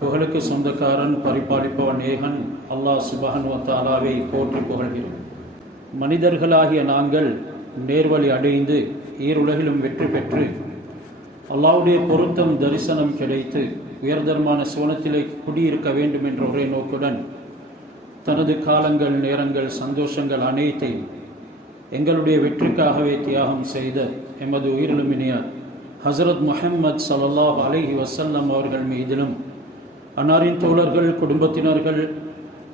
புகழுக்கு சொந்தக்காரன் பரிபாலிப்பவன் ஏகன் அல்லாஹ் சுப்ஹானஹு வ தஆலாவை போற்றி புகழ்கிறோம். மனிதர்களாகிய நாங்கள் நேர்வழி அடைந்து ஈருலகிலும் வெற்றி பெற்று அல்லாஹ்வுடைய பொருத்தம் தரிசனம் கிடைத்து உயர்தரமான சுவனத்திலே குடியிருக்க வேண்டும் என்ற ஒரே நோக்குடன் தனது காலங்கள், நேரங்கள், சந்தோஷங்கள் அனைத்தையும் எங்களுடைய வெற்றிக்காகவே தியாகம் செய்த எமது உயிரிலுமினிய ஹஸரத் முஹம்மது ஸல்லல்லாஹு அலைஹி வஸல்லம் அவர்கள் மீதிலும் அன்னாரின் தோழர்கள், குடும்பத்தினர்கள்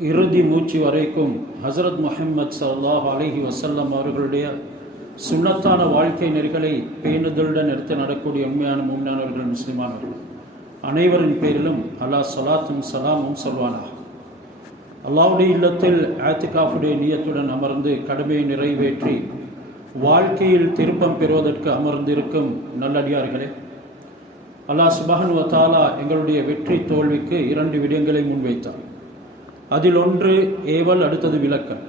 இறுதி மூச்சு வரைக்கும் ஹஸரத் முஹம்மது ஸல்லல்லாஹு அலைஹி வஸல்லம் அவர்களுடைய சுன்னத்தான வாழ்க்கை நெறிகளை பேணுதலுடன் எடுத்து நடக்கூடிய உண்மையான முஃமினானவர்கள், முஸ்லிமானவர்கள் அனைவரின் பேரிலும் அல்லாஹ் ஸலாத்தும் ஸலாமும் சொல்வானாக. அல்லாஹ்வுடைய இல்லத்தில் ஆத்திகாஃபுடைய நியத்துடன் அமர்ந்து கடமையை நிறைவேற்றி வாழ்க்கையில் திருப்பம் பெறுவதற்கு அமர்ந்திருக்கும் நல்லடியார்களே, அல்லாஹ் சுப்ஹானஹு வ தஆலா எங்களுடைய வெற்றி தோல்விக்கு 2 விடயங்களை முன்வைத்தார். அதில் ஒன்று ஏவல், அடுத்தது விலக்கல்.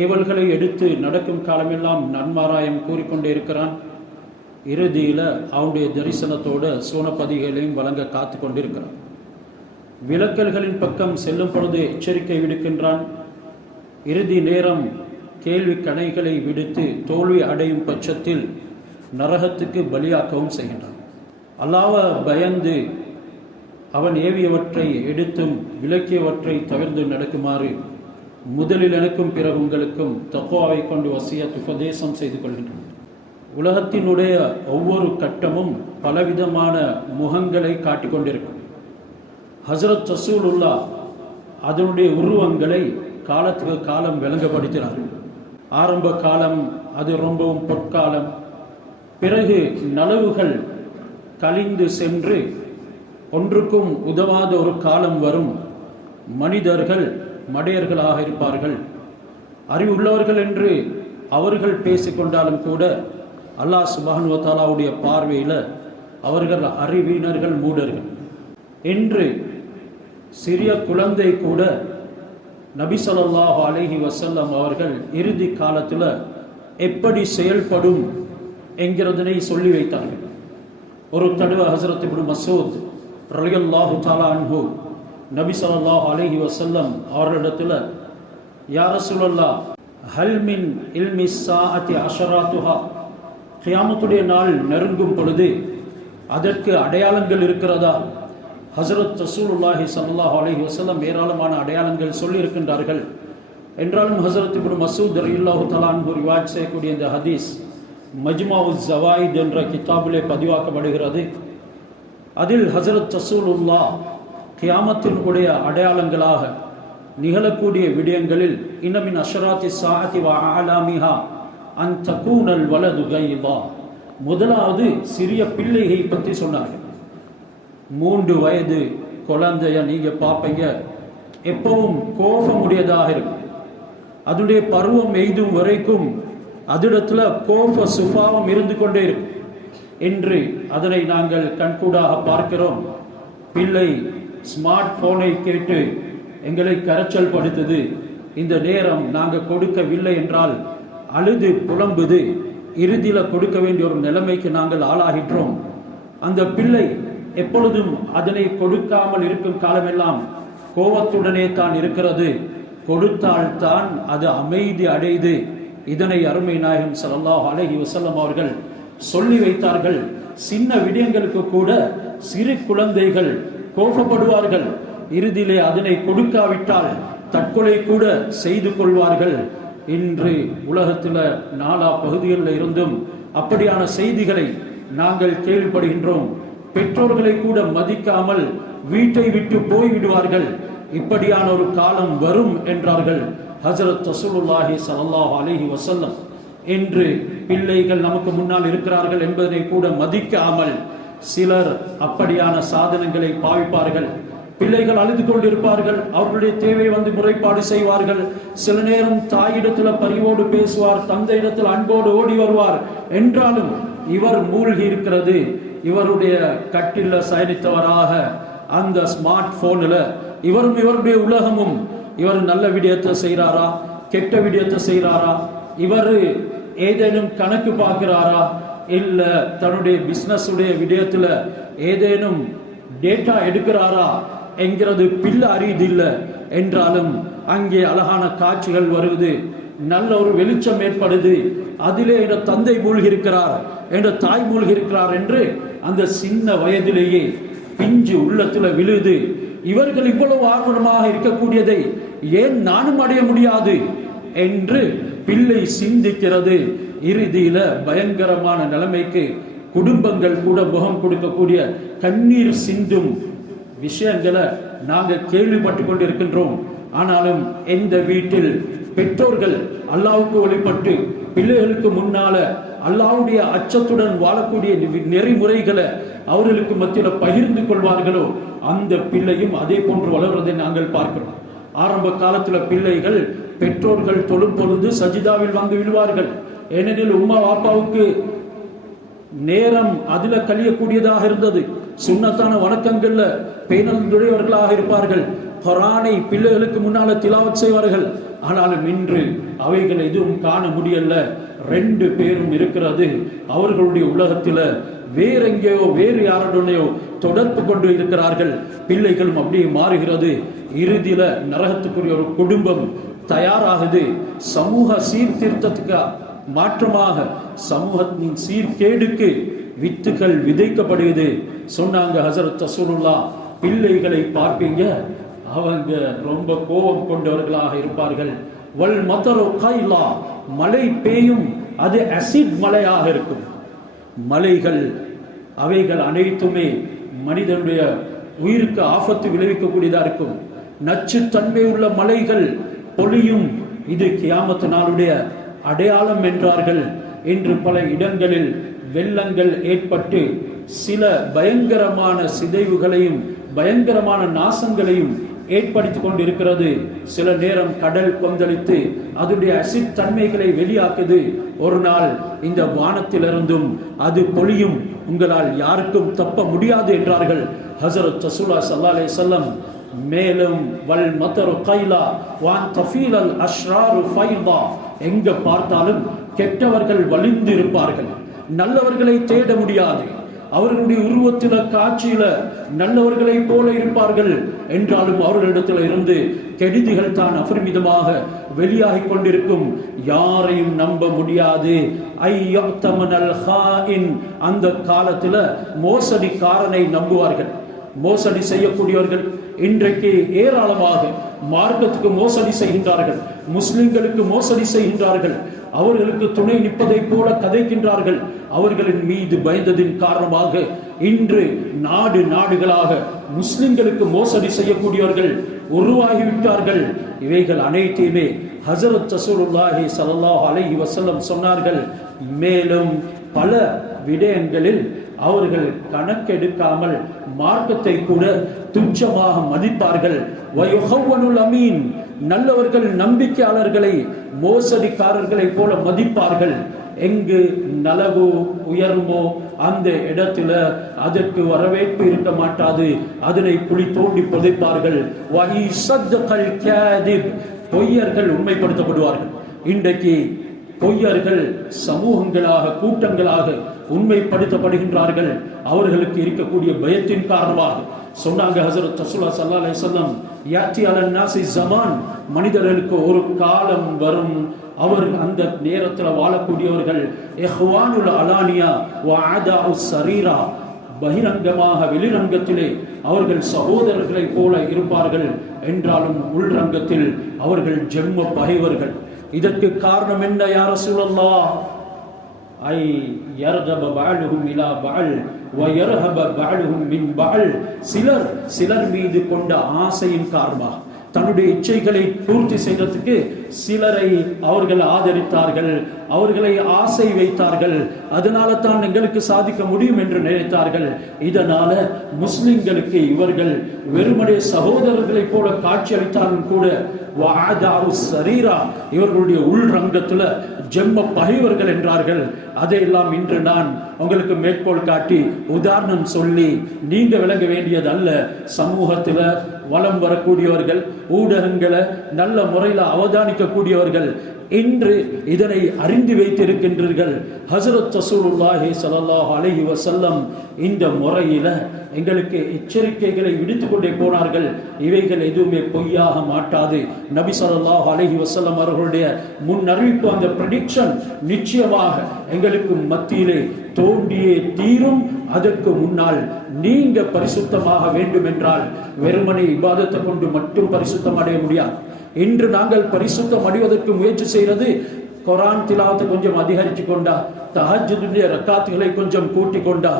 ஏவல்களை எடுத்து நடக்கும் காலமெல்லாம் நன்மாராயம் கூறிக்கொண்டே இருக்கிறான். இறுதியில் அவனுடைய தரிசனத்தோட சோனப்பதிகளையும் வழங்க காத்து கொண்டிருக்கிறான். விலக்கல்களின் பக்கம் செல்லும் பொழுது எச்சரிக்கை விடுக்கின்றான். இறுதி நேரம் கேள்வி கணைகளை விடுத்து தோல்வி அடையும் பட்சத்தில் நரகத்துக்கு பலியாக்கவும் செய்கின்றான். அல்லாஹ்வை பயந்து அவன் ஏவியவற்றை எடுத்தும் விலக்கியவற்றை தவிர்த்து நடக்குமாறு முதலில் எனக்கும் பிறகு உங்களுக்கும் தக்வாவை கொண்டு வசியத் உபதேசம் செய்து கொள்கின்றன. உலகத்தினுடைய ஒவ்வொரு கட்டமும் பலவிதமான முகங்களை காட்டிக் கொண்டிருக்கும். ஹஸரத் ரசூலுல்லாஹ் அதனுடைய உருவங்களை காலத்துக்கு காலம் விளங்கப்படுத்தினார்கள். ஆரம்ப காலம் அது ரொம்பவும் பொற்காலம். பிறகு நலவுகள் கலிந்து சென்று ஒன்றுக்கும் உதவாத ஒரு காலம் வரும். மனிதர்கள் மடையர்களாக இருப்பார்கள். அறிவுள்ளவர்கள் என்று அவர்கள் பேசிக்கொண்டாலும் கூட அல்லாஹ் சுப்ஹானஹு வ தஆலாவுடைய பார்வையில் அவர்கள் அறிவீனர்கள், மூடர்கள் என்று சிறிய குழந்தை கூட நபி ஸல்லல்லாஹு அலைஹி வஸல்லம் அவர்கள் இறுதி காலத்தில் எப்படி செயல்படும் என்கிறதனை சொல்லி வைத்தார்கள். ஒரு தடவை ஹஸரத் இப்னு மஸ்ஊத் ரலியல்லாஹு தஆலா அன்ஹு நபி ஸல்லல்லாஹு அலைஹி வஸல்லம் அவர்களிடத்தில், யா ரசூலல்லாஹ், ஹல் மின் இல்மி ஸாஅத்தி அஷராத்துஹா, கியாமத்துடைய நாள் நெருங்கும் பொழுது அதற்கு அடையாளங்கள் இருக்கிறதா? ஹஸரத் ரசூலுல்லாஹி ஸல்லல்லாஹு அலைஹி வஸல்லம் ஏராளமான அடையாளங்கள் சொல்லி இருக்கின்றார்கள். என்றாலும் ஹஸரத் இப்னு மஸ்ஊத் ரலியல்லாஹு தஆலா அன்ஹு ரிவாயத் செய்யக்கூடிய இந்த ஹதீஸ் மஜ்மாஉஸ் ஸவாயித் என்ற கிதாபிலே பதிவாக்கப்படுகிறது. அதில் ஹஸரத் ரசூலுல்லாஹ் கியாமத்தினுடைய அடையாளங்களாக நிகழக்கூடிய விடயங்களில் இன்னமின் அஷராத்தி ஸாஅத்தி வ அலாமிஹா அன் தகூனல் வலது கைதா, முதலாவது சிறிய பிள்ளையை பற்றி சொன்னார்கள். 3 வயது குழந்தைய நீங்க பார்ப்பீங்க, எப்பவும் கோபமுடையதாக இருக்கும். அதனுடைய பருவம் எய்தும் வரைக்கும் அதிடத்துல கோப சுபாவம் இருந்து கொண்டே இருக்கும் என்று அதனை நாங்கள் கண்கூடாக பார்க்கிறோம். பிள்ளை ஸ்மார்ட் போனை கேட்டு எங்களை கரைச்சல் படுத்துது. இந்த நேரம் நாங்கள் கொடுக்கவில்லை என்றால் அழுது புலம்புது. இறுதியில் கொடுக்க வேண்டிய ஒரு நிலைமைக்கு நாங்கள் ஆளாகின்றோம். அந்த பிள்ளை எப்பொழுதும் அதனை கொடுக்காமல் இருக்கும் காலமெல்லாம் கோபத்துடனே தான் இருக்கிறது. கொடுத்தால் தான் அது அமைதி அடைது. இதனை அருமை நாயகம் ஸல்லல்லாஹு அலைஹி வஸல்லம் அவர்கள் சொல்லி வைத்தார்கள். சின்ன விடயங்களுக்கு கூட சிறு குழந்தைகள் கோபப்படுவார்கள். இறுதியிலே அதனை கொடுக்காவிட்டால் தற்கொலை கூட செய்து கொள்வார்கள். இன்று உலகத்தில் நாலா பகுதிகளில் இருந்தும் அப்படியான செய்திகளை நாங்கள் கேள்விப்படுகின்றோம். பெற்றோர்களை கூட மதிக்காமல் வீட்டை விட்டு போய்விடுவார்கள். இப்படியான ஒரு காலம் வரும் என்றார்கள் ஹஸரத் ரசூலுல்லாஹி ஸல்லல்லாஹு அலைஹி வஸல்லம். என்று பிள்ளைகள் நமக்கு முன்னால் இருக்கிறார்கள் என்பதனை கூட மதிக்காமல் சிலர் அப்படியான சாதனங்களை பாவிப்பார்கள். பிள்ளைகள் அழுது கொண்டிருப்பார்கள். அவர்களுடைய தேவை வந்து முறைப்பாடு செய்வார்கள். சில நேரம் தாயிடத்துல பரிவோடு பேசுவார், தந்தையிடத்தில் அன்போடு ஓடி வருவார். என்றாலும் இவர் மூழ்கி இருக்கிறது இவருடைய கட்டில சயனித்தவராக அந்த ஸ்மார்ட் போன்ல இவரும் இவருடைய உலகமும். இவர் நல்ல விடயத்தை செய்கிறாரா, கெட்ட விடயத்தை செய்கிறாரா, இவர் ஏதேனும் கணக்கு பார்க்கிறாரா, இல்ல தன்னுடைய பிசினஸ் உடைய விடயத்துல ஏதேனும் டேட்டா எடுக்கிறாரா என்கிறது பிள்ளை அறியதில்லை என்றாலும் அங்கே அழகான காட்சிகள் வருவது, நல்ல ஒரு வெளிச்சம் ஏற்படுது, அதிலே என்ற தந்தை மூழ்கிருக்கிறார், என்ற தாய் மூழ்கிருக்கிறார் என்று அந்த சின்ன வயதிலேயே பிஞ்சு உள்ளத்துல விழுது. இவர்கள் இவ்வளவு ஆர்வமாக இருக்கக்கூடியதை ஏன் நானும் அடைய முடியாது என்று பிள்ளை சிந்திக்கிறது. இறுதியில பயங்கரமான நிலைமைக்கு குடும்பங்கள் கூட முகம் கொடுக்கக்கூடிய கண்ணீர் சிந்தும் விஷயங்களை நாங்கள் கேள்விப்பட்டு கொண்டிருக்கின்றோம். ஆனாலும் எந்த வீட்டில் பெற்றோர்கள் அல்லாஹ்வுக்கு வழிபட்டு பிள்ளைகளுக்கு முன்னால அல்லாஹ்வுடைய அச்சத்துடன் வாழக்கூடிய நெறிமுறைகளை அவர்களுக்கு மத்தியில் பகிர்ந்து கொள்வார்களோ அந்த பிள்ளையும் அதே போன்று வளர்வதை நாங்கள் பார்க்கிறோம். ஆரம்ப காலத்துல பிள்ளைகள் பெற்றோர்கள் தொழும் பொழுது சஜிதாவில் வந்து விழுவார்கள். ஏனெனில் உம்மா வாப்பாவுக்கு நேரம் அதுல கழியக்கூடியதாக இருந்தது. சுன்னத்தான வணக்கங்கள்ல பேணுடையவர்களாக இருப்பார்கள். குர்ஆனை பிள்ளைகளுக்கு முன்னால திலாவத் செய்வார்கள். ஆனாலும் இன்று அவைகள் எதுவும் காண முடியல. 2 பேரும் இருக்கிறது. அவர்களுடைய உலகத்துல வேற எங்கேயோ வேறு யாருடனேயோ தொடர்பு கொண்டு இருக்கிறார்கள். பிள்ளைகளும் அப்படியே மாறுகிறது. இறுதியில நரகத்துக்குரிய ஒரு குடும்பம் தயாராகுது. சமூக சீர்திருத்தத்துக்கு மாற்றமாக சமூகத்தின் சீர்கேடுக்கு வித்துகள் விதைக்கப்படுகிறது. சொன்னாங்க ஹஸரத் ரசூலுல்லாஹ், பிள்ளைகளை பார்ப்பீங்க, அவங்க ரொம்ப கோபம் கொண்டவர்களாக இருப்பார்கள். வல் மதரு கைலா, மழை பெய்யும், அது அசிட் மழையாக இருக்கும். மலைகள் அவைகள் அனைத்துமே மனிதனுடைய உயிருக்கு ஆபத்து விளைவிக்கக்கூடியதா இருக்கும். நச்சுத்தன்மை உள்ள மலைகள் பொழியும். இது கியாமத் நாளுடைய அடையாளம் என்றார்கள். இன்று பல இடங்களில் வெள்ளங்கள் ஏற்பட்டு சில பயங்கரமான சிதைவுகளையும் பயங்கரமான நாசங்களையும் ஏற்படுத்திக் கொண்டிருக்கிறது. சில நேரம் கடல் கொந்தளித்து அதனுடைய அசிட் தன்மைகளை வெளியாக்குது. ஒரு நாள் இந்த வானத்திலிருந்தும் அது பொழியும், உங்களால் யாருக்கும் தப்ப முடியாது என்றார்கள் ஹஸரத் ரசூலுல்லாஹ் ஸல்லல்லாஹு அலைஹி வஸல்லம். மேலும் வல் மதரு கைலா வான் தஃபீலல் அஷ்ராரு ஃபைதா, எங்க பார்த்தாலும் கெட்டவர்கள் வலிந்து இருப்பார்கள். நல்லவர்களை தேட முடியாது. அவர்களுடைய உருவத்தில காட்சியில நல்லவர்களை போல இருப்பார்கள். என்றாலும் அவர்களிடத்தில் இருந்து கெடுதிகள் தான் அபரிமிதமாக வெளியாகி கொண்டிருக்கும். யாரையும் நம்ப முடியாது. அந்த காலத்துல மோசடிக்காரனை நம்புவார்கள். மோசடி செய்யக்கூடியவர்கள் இன்றைக்கு ஏராளமாக மார்க்கத்துக்கு மோசடி செய்கின்றார்கள், முஸ்லிம்களுக்கு மோசடி செய்கின்றார்கள், அவர்களுக்கு துணை நிற்பதை போல கதைக்கின்றார்கள். அவர்களின் மீது பயந்ததின் காரணமாக இன்று நாடுகளாக முஸ்லிம்களுக்கு மோசடி செய்யக்கூடியவர்கள் உருவாகிவிட்டார்கள். இவைகள் அனைத்தையுமே ஹஸரத் ரசூலுல்லாஹி ஸல்லல்லாஹு அலைஹி வஸல்லம் சொன்னார்கள். மேலும் பல விடயங்களில் அவர்கள் கணக்கெடுக்காமல் மார்க்கத்தை கூட துச்சமாக மதிப்பார்கள். வயுஹவ்வனுல் அமீன், நல்லவர்கள் நம்பிக்கையாளர்களை மோசடிக்காரர்களை போல மதிப்பார்கள். எங்கு நலவோ உயர்வோ அந்த இடத்துல அதற்கு வரவேற்பு இருக்க மாட்டாது. அதனை குழி தோண்டி புதைப்பார்கள். பொய்யர்கள் உண்மைப்படுத்தப்படுவார்கள். இன்றைக்கு பொய்யர்கள் சமூகங்களாக கூட்டங்களாக உண்மைப்படுத்தப்படுகின்றார்கள். அவர்களுக்கு இருக்கக்கூடிய பயத்தின் காரணமாக சொன்னாங்க ஹஸரத் ரசூலுல்லாஹ் ஸல்லல்லாஹு அலைஹி வஸல்லம், யாத்தி அலன் நாஸி ஸமான், மனிதர்களுக்கு ஒரு காலம் வரும், அவர் அந்த நேரத்தில் வாழக்கூடியவர்கள் இஹ்வானுல் அலானியா வ ஆதாஉஸ் ஸரீரா, பகிரங்கமாக வெளிரங்கத்திலே அவர்கள் சகோதரர்களை போல இருப்பார்கள். என்றாலும் உள்ரங்கத்தில் அவர்கள் ஜென்ம பகைவர்கள். இதற்கு காரணம் என்ன யா ரசூலல்லாஹ்? ஐ யர்கப பஅலுஹும் இலா பஅல் வ யர்ஹப பஅலுஹும் மின் பஅல், சிலர் மீது கொண்ட ஆசையின் காரணமாக தன்னுடைய இச்சைகளை பூர்த்தி செய்வதற்கு சிலரை அவர்கள் ஆதரித்தார்கள், அவர்களை ஆசை வைத்தார்கள். அதனால தான் எங்களுக்கு சாதிக்க முடியும் என்று நினைத்தார்கள். இதனால முஸ்லிம்களுக்கு இவர்கள் வெறுமனே சகோதரர்களை போல காட்சி அளித்தாலும் கூட இவர்களுடைய உள்ரங்கத்துல ஜென்ம பகைவர்கள் என்றார்கள். அதையெல்லாம் இன்று நான் உங்களுக்கு மேற்கோள் காட்டி உதாரணம் சொல்லி நீங்க விளங்க வேண்டியது அல்ல. சமூகத்துல வலம் வரக்கூடியவர்கள், ஊடகங்களை நல்ல முறையில் அவதானிக்கக்கூடியவர்கள் இன்று இதனை அறிந்து வைத்திருக்கின்றீர்கள். ஹஸரத் ரசூலுல்லாஹி ஸல்லல்லாஹு அலைஹி வஸல்லம் இந்த முறையில எங்களுக்கு எச்சரிக்கைகளை விடுத்துக் கொண்டே போனார்கள். இவைகள் எதுவுமே பொய்யாக மாட்டாது. நபி ஸல்லல்லாஹு அலைஹி வஸல்லம் அவர்களுடைய முன் அறிவிப்பு, அந்த ப்ரெடிக்ஷன் நிச்சயமாக எங்களுக்கு மத்தியிலே தோண்டியே தீரும். அதற்கு முன்னால் நீங்க பரிசுத்தமாக வேண்டும் என்றால் வெறுமனே இபாதத்தை கொண்டு மட்டும் பரிசுத்தம் அடைய முடியாது. இன்று நாங்கள் பரிசுத்தம் அடைவதற்கு முயற்சி செய்கிறது, குர்ஆன் திலாவத்தை கொஞ்சம் அதிகரித்து கொண்டா, தஹஜ்ஜுடைய ரக்காத்துகளை கொஞ்சம் கூட்டி கொண்டா,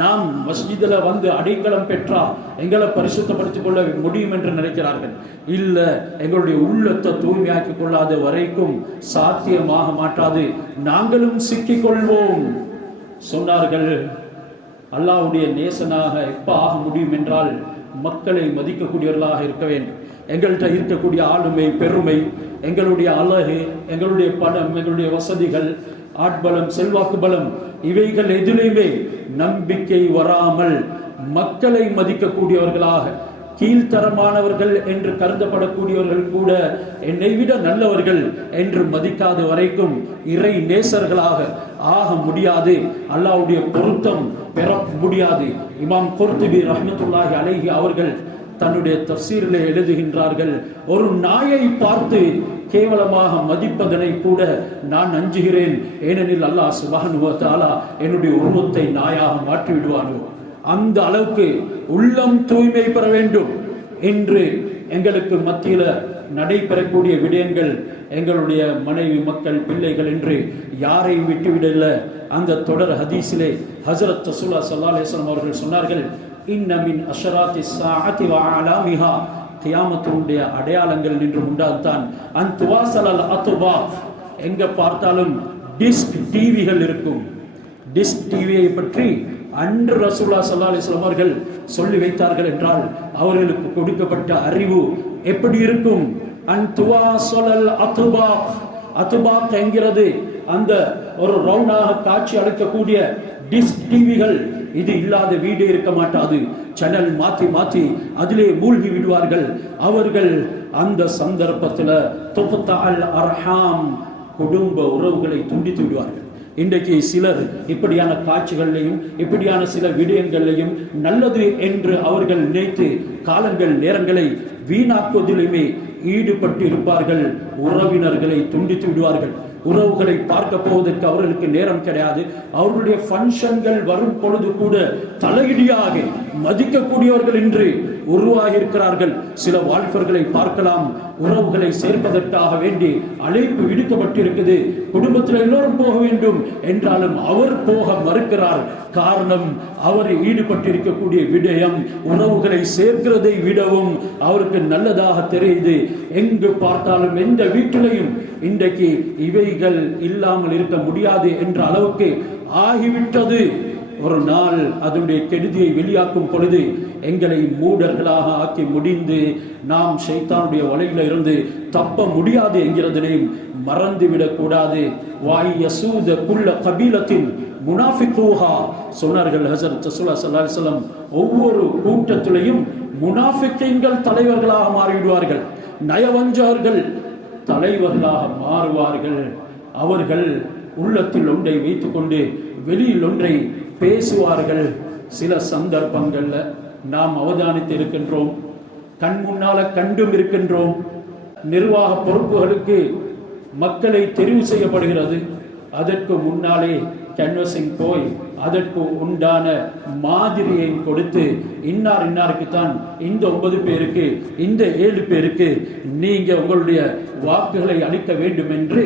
நாம் மஸ்ஜிதில் வந்து அடைக்கலம் பெற்றா எங்களை பரிசுத்தப்படுத்திக் கொள்ள முடியும் என்று நினைக்கிறார்கள். இல்ல, எங்களுடைய உள்ளத்தை தூய்மையாக்கிக் கொள்ளாத வரைக்கும் சாத்தியமாக மாட்டாது, நாங்களும் சிக்கிக் கொள்வோம் சொன்னார்கள். அல்லாஹ்வுடைய நேசனாக எப்ப ஆக முடியும் என்றால் மக்களை மதிக்கக்கூடியவர்களாக இருக்க வேண்டும். எங்கள்கிட்ட இருக்கக்கூடிய ஆளுமை, பெருமை, எங்களுடைய அழகு, எங்களுடைய பணம், எங்களுடைய வசதிகள், ஆட்பலம், செல்வாக்கு பலம், இவைகள் எதிலுமே நம்பிக்கை வராமல் மக்களை மதிக்கக்கூடியவர்களாக, கீழ்த்தரமானவர்கள் என்று கருதப்படக்கூடியவர்கள் கூட என்னை விட நல்லவர்கள் என்று மதிக்காத வரைக்கும் இறை நேசர்களாக ஆக முடியாது, அல்லாஹ்வுடைய பொருத்தம் பெற முடியாது. இமாம் குர்துபி ரஹ்மத்துல்லாஹி அலைஹி அவர்கள் தன்னுடைய தஃசீரிலே எழுதுகின்றார்கள், ஒரு நாயை பார்த்து கேவலமாக மதிப்பதனை கூட நான் அஞ்சுகிறேன், ஏனெனில் அல்லாஹ் சுப்ஹானஹு வ தஆலா என்னுடைய உருவத்தை நாயாக மாற்றி விடுவானோ. அந்த அளவுக்கு உள்ளம் தூய்மை பெற வேண்டும் என்று எங்களுக்கு மத்தியில நடைபெறக்கூடிய விடயங்கள், எங்களுடைய மனைவி, மக்கள், பிள்ளைகள் என்று யாரையும் விட்டுவிடல. அந்த தொடர் ஹதீஸிலே ஹஸரத் ரசூலுல்லாஹி ஸல்லல்லாஹு அலைஹி வஸல்லம் அவர்கள் சொன்னார்கள், இன்ன மின் அஷராத்தி ஸாஅத்தி வ அலாமிஹா, கியாமத்துடைய அடையாளங்கள் நின்று உண்டாதான் அன்துவாசல் அத்பா, எங்க பார்த்தாலும் டிஸ்க் டிவிகள் இருக்கும். டிஸ்க் டிவியை பற்றி அன்று ரசூலுல்லாஹி ஸல்லல்லாஹு அலைஹி வஸல்லம் அவர்கள் சொல்லி வைத்தார்கள் என்றால் அவர்களுக்கு கொடுக்கப்பட்ட அறிவு எப்படி இருக்கும்? அன்துவாசல் அத்பா, அத்பா என்கிறது அந்த ஒரு ரவுண்டாக காட்சி அளிக்கக்கூடிய டிஸ்க் டிவிகள். இது இல்லாத வீடு இருக்க மாட்டாது. சேனல் மாத்தி மாத்தி அதிலே மூழ்கி விடுவார்கள் அவர்கள். அந்த சந்தர்ப்பத்தில் துக்தஅல் அர்ஹாம், குடும்ப உறவுகளை துண்டித்து விடுவார்கள். இன்றைக்கு சிலர் இப்படியான காட்சிகளையும் இப்படியான சில விடயங்களையும் நல்லது என்று அவர்கள் நினைத்து காலங்கள் நேரங்களை வீணாக்குவதிலுமே ஈடுபட்டு இருப்பார்கள். உறவினர்களை துண்டித்து விடுவார்கள். உறவுகளை பார்க்க போவதற்கு அவர்களுக்கு நேரம் கிடையாது. அவர்களுடைய ஃபங்க்ஷன்கள் வரும் பொழுது கூட தலையிடியாக மதிக்கக்கூடியவர்கள் என்று உருவாகி இருக்கிறார்கள். சில வாலிபர்களை பார்க்கலாம், உறவுகளை சேர்ப்பதற்காக வேண்டி அழைப்பு விடுக்கப்பட்டிருக்குது, குடும்பத்தில் எல்லோரும் போக வேண்டும் என்றாலும் அவர் போக மறுக்கிறார். காரணம், அவர் ஈடுபட்டிருக்கக்கூடிய விடயம் உறவுகளை சேர்க்கிறதை விடவும் அவருக்கு நல்லதாக தெரியுது. எங்கு பார்த்தாலும் எந்த வீட்டிலையும் இன்றைக்கு இவைகள் இல்லாமல் இருக்க முடியாது என்ற அளவுக்கு ஆகிவிட்டது. ஒரு நாள் அதனுடைய கெடுதியை வெளியாக்கும் பொழுது எங்களை மூடர்களாக ஆக்கி முடிந்து நாம் ஷைத்தானுடைய வலையில இருந்து தப்ப முடியாது என்கிறதனையும் மறந்துவிடக் கூடாது. வாய் யசூத குல்ல கபீலத்தின் முனாஃபிகூஹா சொன்னார்கள் ஹஸரத் ரசூலுல்லாஹி ஸல்லல்லாஹு அலைஹி வஸல்லம். ஒவ்வொரு கூட்டத்திலையும் முனாஃபிக்கீன்கள் தலைவர்களாக மாறிவிடுவார்கள், நயவஞ்சகர்கள் தலைவர்களாக மாறுவார்கள். அவர்கள் உள்ளத்தில் ஒன்றை வைத்துக் கொண்டு வெளியில் ஒன்றை பேசுவார்கள். சில சந்தர்ப்பங்கள்ல நாம் அவதானித்து இருக்கின்றோம், கண் முன்னால கண்டும் இருக்கின்றோம். நிர்வாக பொறுப்புகளுக்கு மக்களை தெரிவு செய்யப்படுகிறது. அதற்கு முன்னாலே கேன்வசிங் போய் அதற்கு உண்டான மாதிரியை கொடுத்து இன்னார் இன்னாருக்குத்தான் இந்த 9 பேருக்கு இந்த 7 பேருக்கு நீங்க உங்களுடைய வாக்குகளை அளிக்க வேண்டும் என்று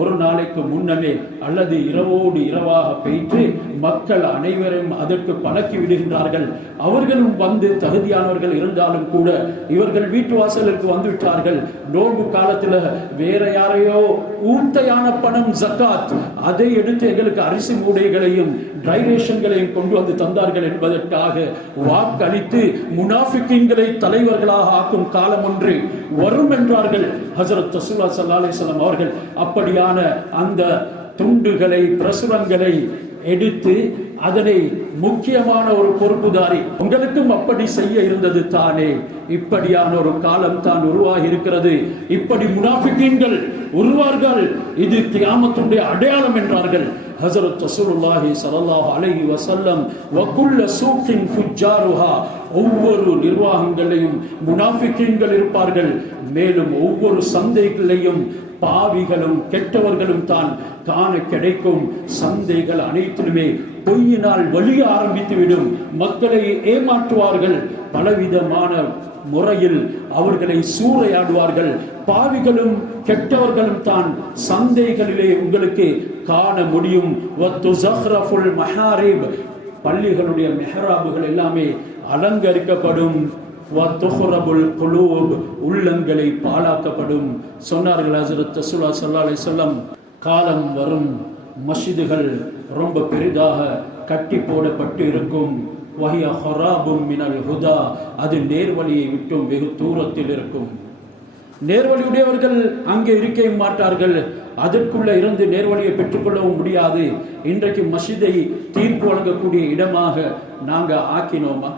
ஒரு நாளைக்கு முன்னமே அல்லது இரவோடு இரவாக பெய்து மக்கள் அனைவரும் அதற்கு பழக்கி விடுகின்றார்கள். அவர்களும் வந்து தகுதியானவர்கள் இருந்தாலும் கூட இவர்கள் வீட்டு வாசலுக்கு வந்து விட்டார்கள். நோன்பு காலத்துல வேற யாரையோ ஊத்தையான பணம் ஜக்காத் அதை எடுத்து எங்களுக்கு அரிசி மூடைகளையும் ட்ரை ரேஷன்களையும் கொண்டு வந்து தந்தார்கள் என்பதற்காக வாக்களித்து முனாஃபிக்கீன்களை தலைவர்களாக ஆக்கும் காலம் ஒன்று வரும் என்றார்கள் ஹஸரத் ரசூலுல்லாஹி ஸல்லல்லாஹு அலைஹி வஸல்லம் அவர்கள். அப்படியான அந்த துண்டுகளை பிரசுரங்களை எடுத்து அதனை முக்கியமான ஒரு பொறுப்புதாரி. உங்களுக்கும் அப்படி செய்ய இருந்தது தானே. இப்படியான ஒரு காலம் தான் உருவாகி இருக்கிறது. இப்படி முனாஃபிகீன்கள் உருவார்கள். இது கியாமத்துடைய அடையாளம் என்றார்கள் ஹஜ்ரத் ரசூலுல்லாஹி ஸல்லல்லாஹு அலைஹி வஸல்லம். வகுல்ல சூக்கின் ஃபுஜ்ஜாருஹா, ஒவ்வொரு நிர்வாகங்களையும் முனாஃபிகீன்கள் இருப்பார்கள். மேலும் ஒவ்வொரு சந்தைகளையும் பாவிகளும் கெட்டவர்களும் தான் காண கிடைக்கும். சந்தைகள் அனைத்திலுமே பொய்யினால் வலிய ஆரம்பித்துவிடும். மக்களை ஏமாற்றுவார்கள். பலவிதமான முறையில் அவர்களை சூறையாடுவார்கள். பாவிகளும் கெட்டவர்களும் தான் சந்தைகளிலே உங்களுக்கு காண முடியும். பள்ளிகளுடைய மெஹராபுகள் எல்லாமே அலங்கரிக்கப்படும். உள்ளங்களை பாழாக்கப்படும் சொன்னார்கள் ஹஜ்ரத் ரசூலுல்லாஹி ஸல்லல்லாஹு அலைஹி வஸல்லம். காலம் வரும், மஸ்ஜிதுகள் ரொம்ப பெரிதாக கட்டி போடப்பட்டு இருக்கும். வஹிய ஹராபும் மினல் ஹுதா, அது நேர்வழியை விட்டும் வெகு தூரத்தில் இருக்கும். நேர்வழியுடையவர்கள் அங்கே இருக்க மாட்டார்கள். அதற்குள்ள இருந்து நேர்வழியை பெற்றுக்கொள்ளவும் முடியாது. இன்றைக்கு மஸ்ஜிதை தீர்ப்பு வழங்கக்கூடிய இடமாக நாங்க ஆக்கினோமா?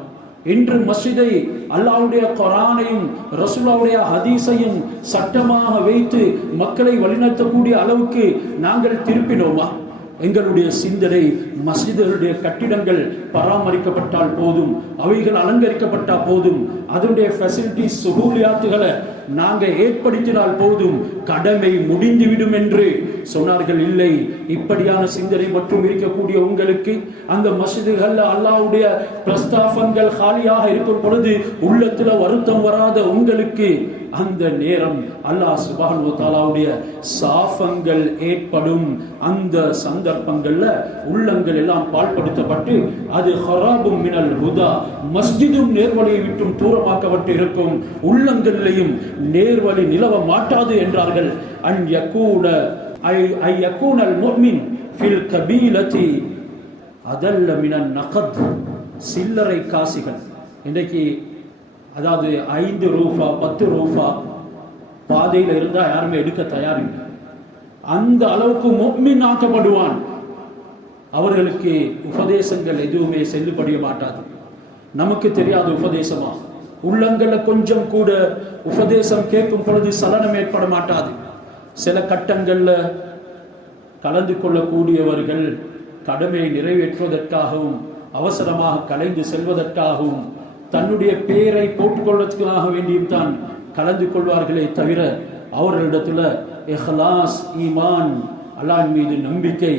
இன்று மஸ்ஜிதை அல்லாஹ்வுடைய குர்ஆனையும் ரசூலுல்லாஹ்வுடைய ஹதீஸையும் சட்டமாக வைத்து மக்களை வழிநடத்தக்கூடிய அளவுக்கு நாங்கள் திருப்பினோமா? எங்களுடைய சிந்தனை மஸ்ஜிதுடைய கட்டிடங்கள் பராமரிக்கப்பட்டால் போதும், அவைகள் அலங்கரிக்கப்பட்டால் போதும், அதனுடைய ஃபெசிலிட்டி சுகூலியாத்துகளை நாங்கள் ஏற்படுத்தினால் போதும், கடமை முடிந்துவிடும் என்று சொன்னார்கள். இல்லை, இப்படியான சிந்தனை மற்றும் இருக்கக்கூடிய உங்களுக்கு அந்த மஸ்ஜிதுகள் அல்லாஹ்வுடைய பிரஸ்தாபங்கள் காலியாக இருக்கும் பொழுது உள்ளத்துல வருத்தம் வராத உங்களுக்கு அந்த நேரம் அல்லாஹ் சுப்ஹானஹு வ தஆலாவுடைய சாபங்கள் ஏற்படும். அந்த சந்தர்ப்பங்கள்ல உள்ளங்கள் எல்லாம் பாழ்படுத்தப்பட்டு அது ஹராபும் மினல் ஹுதா, மஸ்ஜிதும் நேர்வழியை விட்டும் தூரமாக்கப்பட்டு இருக்கும். உள்ளங்களிலேயும் நேர்வழி நிலவ மாட்டாது என்றார்கள். அன் யகூன ஐ யகூனல் முஃமின் ஃபில் கபீலதி அதல்ல மினன் நகத். சில்லறை காசுகள் இன்றைக்கு, அதாவது 5 ரூபா 10 ரூபா பாதையில் இருந்தா யாருமே எடுக்க தயாரில்லை. அந்த அளவுக்கு முஃமின் ஆக்கப்படுவான். அவர்களுக்கு உபதேசங்கள் எதுவுமே செல்லுபடிய மாட்டாது. நமக்கு தெரியாது உபதேசமா. உள்ளங்கள்ல கொஞ்சம் கூட உபதேசம் கேட்கும் பொழுது சலனம் ஏற்பட மாட்டாது. சில கட்டங்கள்ல கலந்து கொள்ளக்கூடியவர்கள் கடமையை நிறைவேற்றுவதற்காகவும் அவசரமாக கலைந்து செல்வதற்காகவும் தன்னுடைய பெயரை போட்டுக்கொள்வதற்காக வேண்டியும் தான் கலந்து கொள்வார்களே தவிர அவர்களிடத்துல இஹ்லாஸ், ஈமான், அல்லாஹ் மீது நம்பிக்கை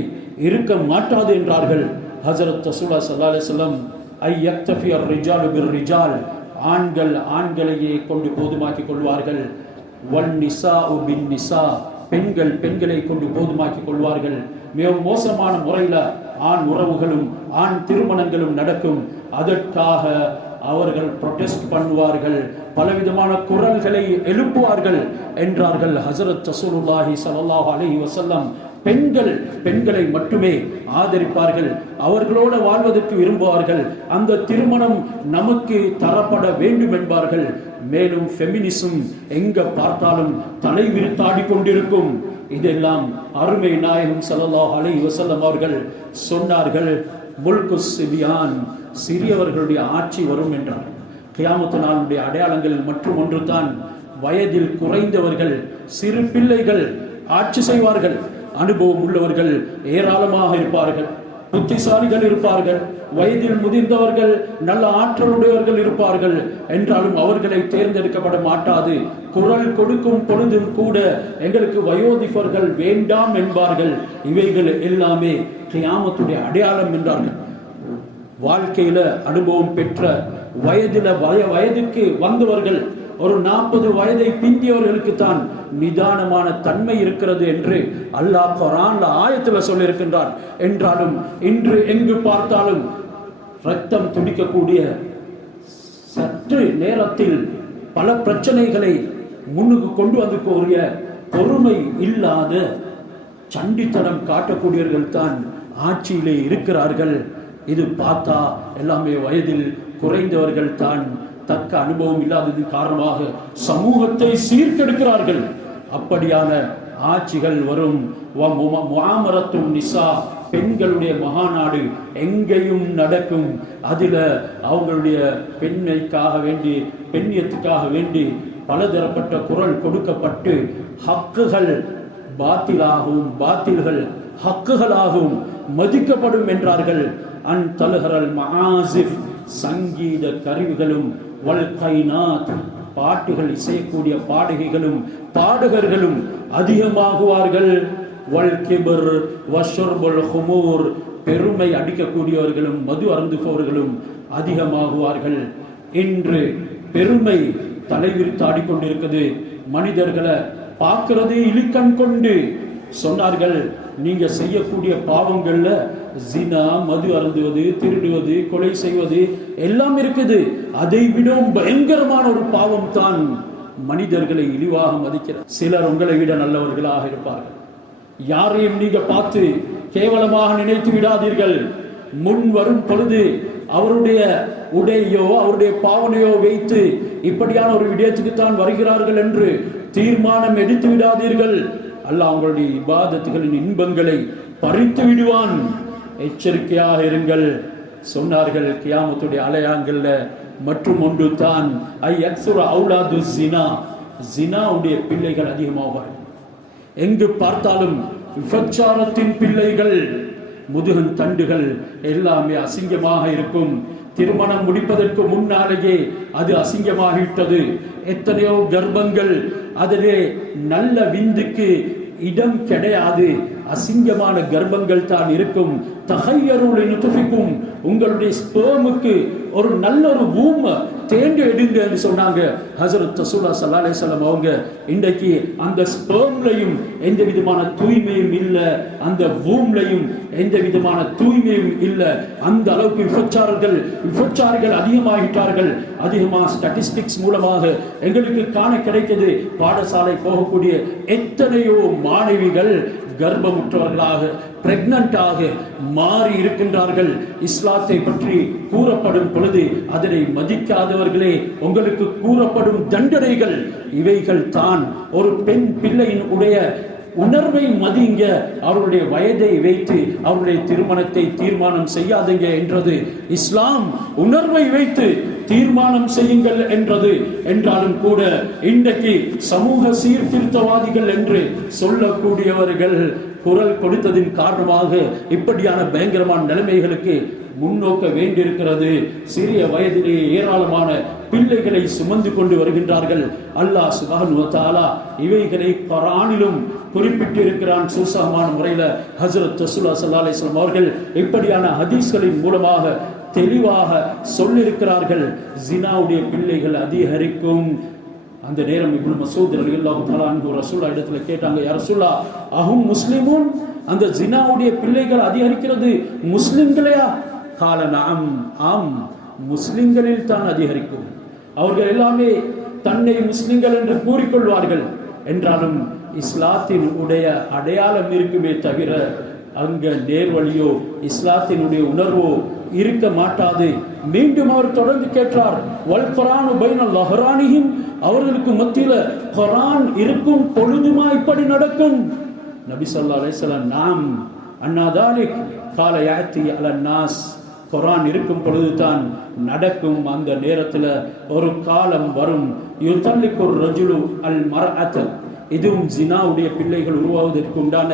இருக்க மாட்டாது என்றார்கள் ஹஜ்ரத் ரசூலுல்லாஹி ஸல்லல்லாஹு அலைஹி வஸல்லம். ஐ யக்தஃபி அர்-ரிஜாலு பிர்-ரிஜால், ஆண்கள் ஆண்களையே கொண்டு போதுமாக்கிக் கொள்வார்கள். வன் நிசாஉ பின் நிசா, பெண்கள் பெண்களை கொண்டு போதுமாக்கிக் கொள்வார்கள். மிகவும் மோசமான முறையில் ஆண் உறவுகளும் ஆண் திருமணங்களும் நடக்கும். அதற்காக அவர்கள் ப்ரொடெஸ்ட் பண்ணுவார்கள், பலவிதமான குரல்களை எழுப்புவார்கள் என்றார்கள் ஹஜ்ரத் ரசூலுல்லாஹி ஸல்லல்லாஹு அலைஹி வஸல்லம். பெண்களை மட்டுமே ஆதரிப்பார்கள், அவர்களோடு வாழ்வதற்கு விரும்புவார்கள். அந்த திருமணம் நமக்கு தரப்பட வேண்டும் என்பார்கள். மேலும் ஃபெமினிசம் எங்க பார்த்தாலும் தலை விரித்தாடி கொண்டிருக்கும். இதெல்லாம் அருமை நாயகம் ஸல்லல்லாஹு அலைஹி வஸல்லம் அவர்கள் சொன்னார்கள். முல்கு சிபியான், சிறியவர்களுடைய ஆட்சி வரும் என்றார். கியாமத்து நாளுடைய அடையாளங்கள் மற்றும் ஒன்று தான் வயதில் குறைந்தவர்கள், சிறு பிள்ளைகள் ஆட்சி செய்வார்கள். அனுபவம் உள்ளவர்கள் ஏராளமாக இருப்பார்கள், புத்திசாலிகள் இருப்பார்கள், வயதில் முதிர்ந்தவர்கள் நல்ல ஆற்றலுடையவர்கள் இருப்பார்கள். என்றாலும் அவர்களை தேர்ந்தெடுக்கப்பட மாட்டாது. குரல் கொடுக்கும் பொழுதும் கூட எங்களுக்கு வயோதிபர்கள் வேண்டாம் என்பார்கள். இவைகள் எல்லாமே கியாமத்துடைய அடையாளம் என்றார்கள். வாழ்க்கையில அனுபவம் பெற்ற வயதுக்கு வந்தவர்கள், ஒரு 40 வயதை பிந்தியவர்களுக்கு தான் நிதானமான தன்மை இருக்கிறது என்று அல்லாஹ் குர்ஆன்ல ஆயத்துல சொல்லியிருக்கின்றார். என்றாலும் இன்று எங்கு பார்த்தாலும் ரத்தம் துடிக்கக்கூடிய, சற்று நேரத்தில் பல பிரச்சனைகளை முன்னுக்கு கொண்டு வந்து கூறிய பொறுமை இல்லாத சண்டித்தனம் காட்டக்கூடியவர்கள் தான் ஆட்சியிலே இருக்கிறார்கள். இது பார்த்தா எல்லாமே வயதில் குறைந்தவர்கள் தான். தக்க அனுபவம் இல்லாதது காரணமாக சமூகத்தை சீர்கெடுக்கிறார்கள். அப்படியான ஆட்சிகள் வரும். முஆமரத்துன் நிசா, பெண்களுடைய மகாநாடு எங்கேயும் நடக்கும். அதுல அவங்களுடைய பெண்மைக்காக வேண்டி, பெண்ணியத்துக்காக வேண்டி பலதரப்பட்ட குரல் கொடுக்கப்பட்டு ஹக்குகள் பாத்திலாகவும் பாத்தில்கள் ஹக்குகளாகவும் மதிக்கப்படும் என்றார்கள். அன் தல்ஹரல் மஆசிஃப், சங்கீத கருவிகளும், வல் கைனாத், பாட்டுகள் இசையக்கூடிய பாடகிகளும் பாடகர்களும் அதிகமாகுவார்கள். வல் கிபர் வஷ்ருபுல் ஹுமூர், பெருமை அடிக்கக்கூடியவர்களும் மது அருந்துபவர்களும் அதிகமாகுவார்கள். இன்று பெருமை தலைவிரித்தாடி கொண்டிருக்கிறது. மனிதர்களை பார்க்கிறதே இழுக்கண் கொண்டு சொன்னார்கள், நீங்க செய்யக்கூடிய பாவங்கள்ல ஜினா, மது அருந்துவது, திருடுவது, கொலை செய்வது எல்லாம் இருக்குது. அதை விடவும் பயங்கரமான ஒரு பாவம் தான் மனிதர்களை இழிவாக மதிக்கிறார். சிலர் உங்களை விட நல்லவர்களாக இருப்பார்கள். யாரையும் நீங்க பார்த்து கேவலமாக நினைத்து விடாதீர்கள். முன் வரும் பொழுது அவருடைய உடையோ அவருடைய பாவனையோ வைத்து இப்படியான ஒரு விடயத்துக்கு தான் வருகிறார்கள் என்று தீர்மானம் எடுத்து விடாதீர்கள். அல்லாஹ் அவங்களுடைய இபாதத்துகளின் இன்பங்களை பறித்து விடுவான். எச்சரிக்கையாக இருங்கள் சொன்னார்கள். கியாமத்துடைய அலையாங்கல்ல மற்றும் ஒன்று தான் ஜினாவுடைய பிள்ளைகள் அதிகமாவார்கள். எங்கு பார்த்தாலும் விபச்சாரத்தின் பிள்ளைகள், முதுகன் தண்டுகள் எல்லாமே அசிங்கமாக இருக்கும். திருமணம் முடிப்பதற்கு முன்னாலேயே அது அசிங்கமாகிவிட்டது. எத்தனையோ கர்ப்பங்கள், அதிலே நல்ல விந்துக்கு இடம் கிடையாது, அசிங்கமான கர்ப்பங்கள் தான் இருக்கும். தகையருளின் துஃபிக்கும், உங்களுடைய ஸ்பெர்முக்கு ஒரு நல்ல ஒரு பூம் தேர்ந்து எடுங்க என்று சொன்னாங்க ஹஜ்ரத் ரசூலுல்லாஹி ஸல்லல்லாஹு அலைஹி வஸல்லம். அவங்க இன்றைக்கு அந்த ஸ்பெர்ம்லையும் எந்த விதமான தூய்மையும் இல்லை, அந்த பூம்லையும் எந்த விதமான தூய்மையும் இல்லை. அந்த அளவுக்கு விபச்சாரிகள் அதிகமாகிட்டார்கள். அதிகமாக ஸ்டாட்டிஸ்டிக்ஸ் மூலமாக எங்களுக்கு காண கிடைக்கிறது. பாடசாலை போகக்கூடிய எத்தனையோ மாணவிகள் கர்ப்பமுற்றவர்களாக, பிரெக்னன்டாக மாறி இருக்கின்றார்கள். இஸ்லாத்தை பற்றி கூறப்படும் பொழுது அதனை மதிக்காதவர்களே உங்களுக்கு கூறப்படும் தண்டனைகள் இவைகள் தான். ஒரு பெண் பிள்ளையின் உடைய உணர்வை மதிங்க, அவருடைய வயதை வைத்து அவருடைய திருமணத்தை தீர்மானம் செய்யாதீங்க என்றது இஸ்லாம். உணர்வை வைத்து தீர்மானம் செய்யுங்கள் என்றது. என்றாலும் கூட இன்றைக்கு சமூக சீர்திருத்தவாதிகள் என்று சொல்லக்கூடியவர்கள் குரல் கொடுத்ததின் காரணமாக இப்படியான பயங்கரமான நிலைமைகளுக்கு முன்னோக்க வேண்டியிருக்கிறது. சிறிய வயதிலே ஏராளமான பிள்ளைகளை சுமந்து கொண்டு வருகின்றார்கள். அல்லாஹ் சுப்ஹானஹு வ தஆலா இவைகளை குர்ஆனிலும் குறிப்பிட்டிருக்கிறான் சூசகமான முறையில். ஹஜ்ரத் ரசூலுல்லாஹி ஸல்லல்லாஹு அலைஹி வஸல்லம் அவர்கள் இப்படியான ஹதீஸ்களின் மூலமாக தெளிவாக சொல்லியிருக்கிறார்கள். ஜினாவுடைய பிள்ளைகள் அதிகரிக்கும். அந்த நேரம் இப்னு மஸ்ஊத் ரலியல்லாஹு தஆலா அன்ஹு ரசூலுல்லாஹ் இடத்துல கேட்டாங்க, யா ரசூலல்லாஹ் அஹும் முஸ்லிமூன், அந்த ஜினாவுடைய பிள்ளைகள் அதிகரிக்கிறது முஸ்லிம்களையா? கால நஅம், ஆம், முஸ்லிம்களில் தான் அதிகரிக்கும். அவர்கள் எல்லாமே தன்னை முஸ்லிம்கள் என்று கூறிக்கொள்வார்கள். என்றாலும் இஸ்லாத்தின் உடைய அடையாளம் இருக்குமே தவிர அங்க நேர்வழியோ இஸ்லாத்தினுடைய உணர்வோ இருக்க மாட்டாது. மீண்டும் அவர் தொடர்ந்து கேட்டார், வல் குர்ஆனு பைனல் லஹ்ரானிஹிம், அவர்களுக்கு மத்தியில குர்ஆன் இருக்கும் பொழுதுமா இப்படி நடக்கும்? நபி ஸல்லல்லாஹு அலைஹி வஸல்லம், நாம் அன்னாதாலிக் கால யாத்தி அலன் நாஸ், குர்ஆன் இருக்கும் பொழுதுதான் நடக்கும். அந்த நேரத்தில் ஒரு காலம் வரும், யுதல்லிகுர் ரஜுலு அல் மர்அத, இதுவும் ஜினாவுடைய பிள்ளைகள் உருவாவதற்கு உண்டான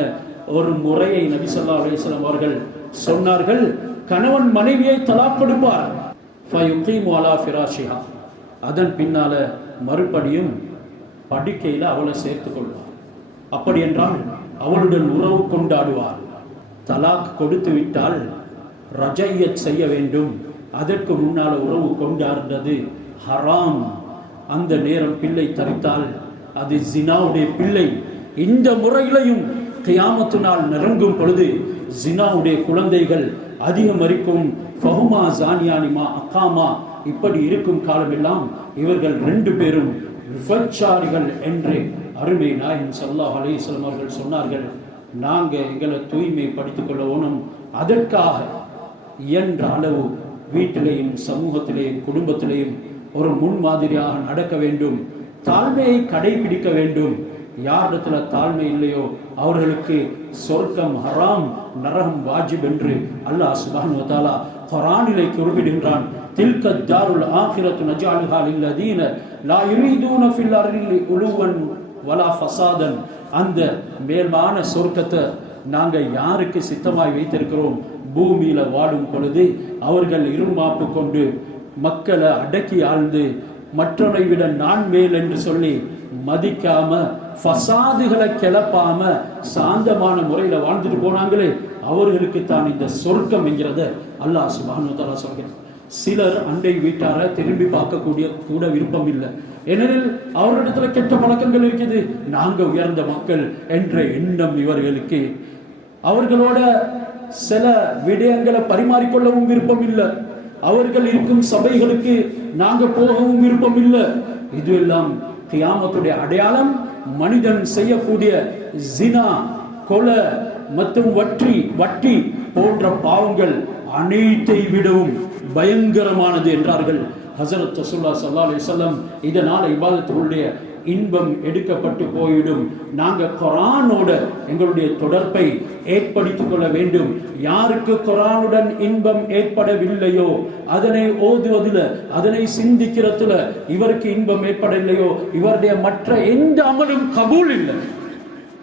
ஒரு முறையை நபி ஸல்லல்லாஹு அலைஹி வஸல்லம் அவர்கள் சொன்னார்கள். கணவன் மனைவியை தலாக் கொடுப்பார், ஃபயுகீமு அலா ஃபிராஷிஹா, அதன் பின்னால மறுபடியும் படுக்கையில் அவளை சேர்த்துக் கொள்வார். அப்படி என்றால் அவளுடன் உறவு கொண்டாடுவார். தலாக் கொடுத்து விட்டால் ரஜையத் செய்ய வேண்டும். அதற்கு முன்னால் உறவு கொண்டாடுறது ஹராம். அந்த நேரம் பிள்ளை தரித்தால் அது ஜினாவுடைய பிள்ளை. இந்த முறையிலையும் கியாமத்து நாள் நெருங்கும் பொழுது ஜினாவுடைய குழந்தைகள் அதிகமரிக்கும். ஃபஹுமா ஜானியானிமா அக்காமா, இப்படி இருக்கும் காலமெல்லாம் இவர்கள் ரெண்டு பேரும் விபச்சாரிகள் என்று அருமை நாயகம் ஸல்லல்லாஹு அலைஹி வஸல்லம் அவர்கள் சொன்னார்கள். நாங்க எங்களை தூய்மைப்படுத்திக் கொள்ள வேணும். அதற்காக இயன்ற அளவு வீட்டிலேயும் சமூகத்திலேயும் குடும்பத்திலேயும் ஒரு முன்மாதிரியாக நடக்க வேண்டும். தாழ்மையை கடைபிடிக்க வேண்டும். யாரிடத்துல தாழ்மை இல்லையோ அவர்களுக்கு சொர்க்கம் ஹராம், நரகம் வாஜிப் என்று அல்லாஹ் சுப்ஹானஹு வ தஆலா குர்ஆனிலே குறிப்பிடுகின்றான். தில்க தாருல் ஆகிரத்து நஜஅலுஹா லில்லதீன லா யுரீதுன ஃபில் அர்லி உலுவன் வலா ஃபஸாதன். அந்த மேலான சொர்க்கத்தை நாங்க யாருக்கு சித்தமாய் வைத்திருக்கிறோம்? பூமியில வாழும் பொழுது அவர்கள் இருமாப்பு கொண்டு மக்களை அடக்கி ஆழ்ந்து மற்றவனை விட நான் மேல் என்று சொல்லி மதிக்காம ஃபசாதுகளை கிளப்பாம சாந்தமான முறையில வாழ்ந்துட்டு போனாங்களே, அவர்களுக்கு தான் இந்த சொர்க்கம் என்கிறத அல்லாஹ் சுப்ஹானஹு வ தஆலா சொல்கிறார். சிலர் அண்டை வீட்டார திரும்பி பார்க்கக்கூடிய கூட விருப்பம் இல்லை. ஏனெனில் அவரிடத்துல கெட்ட பழக்கங்கள் இருக்குது. நாங்க உயர்ந்த மக்கள் என்ற எண்ணம் இவர்களுக்கு. அவர்களோட சில விடயங்களை பரிமாறிக்கொள்ளவும் விருப்பம் இல்லை. அவர்கள் இருக்கும் சபைகளுக்கு நாங்க போகவும் விருப்பம் இல்லை. இது எல்லாம் கியாமத்துடைய அடையாளம். மனிதன் செய்யக்கூடிய ஜினா, கொலை மற்றும் வட்டி போன்ற பாவங்கள் அனைத்தை விடவும் பயங்கரமானது என்றார்கள் ஹஸரத் ரசூலுல்லாஹ் ஸல்லல்லாஹு அலைஹி வஸல்லம். இதனால இபாதத்துடைய இன்பம் எடுக்கப்பட்டு போயிடும். நாங்க குர்ஆனோட எங்களுடைய தொடர்பை ஏற்படுத்திக் கொள்ள வேண்டும். யாருக்கு குர்ஆனுடன் இன்பம் ஏற்படவில்லையோ, அதனை ஓதுவதில், அதனை சிந்திக்கிறதுல இவருக்கு இன்பம் ஏற்படவில்லையோ, இவருடைய மற்ற எந்த அமலும் கபூல் இல்லை.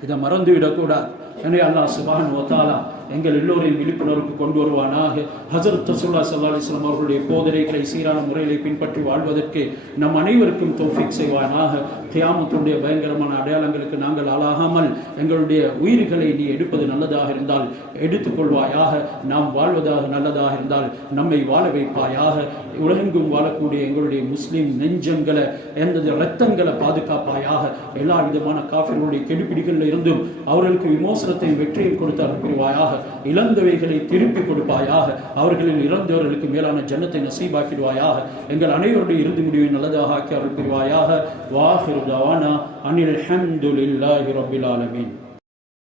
இதை மறந்துவிடக்கூடாது. எனவே அல்லாஹ் சுப்ஹானஹு வ தஆலா எங்கள் எல்லோரையும் விழிப்புணர்வுக்கு கொண்டு வருவானாக. ஹஸரத் ரசூலுல்லாஹ் ஸல்லல்லாஹு அலைஹி வஸல்லம் அவர்களுடைய போதனைகளை சீரான முறையில் பின்பற்றி வாழ்வதற்கு நம் அனைவருக்கும் தௌஃபீக் செய்வானாக. கியாமத்துடைய பயங்கரமான அடையாளங்களுக்கு நாங்கள் ஆளாகாமல் எங்களுடைய உயிர்களை நீ எடுப்பது நல்லதாக இருந்தால் எடுத்துக்கொள்வாயாக. நாம் வாழ்வதாக நல்லதாக இருந்தால் நம்மை வாழ வைப்பாயாக. உலகெங்கும் வாழக்கூடிய எங்களுடைய முஸ்லிம் நெஞ்சங்களை, எந்த இரத்தங்களை பாதுகாப்பாயாக. எல்லா விதமான காஃபிர்களுடைய கெடுபிடிகளில் இருந்தும் அவர்களுக்கு விமோசனத்தை வெற்றியை கொடுத்து அனுப்பிடுவாயாக. இழந்தவைகளை திருப்பி கொடுப்பாயாக. அவர்களில் இறந்தவர்களுக்கு மேலான ஜன்னத்தை நசீபாக்கிடுவாயாக. எங்கள் அனைவருடைய இறுதி முடிவை நல்லதாக ஆக்கி அருள் புரிவாயாக. வாஹிரு தவானா அனில் ஹம்துலில்லாஹி ரப்பில் ஆலமீன்.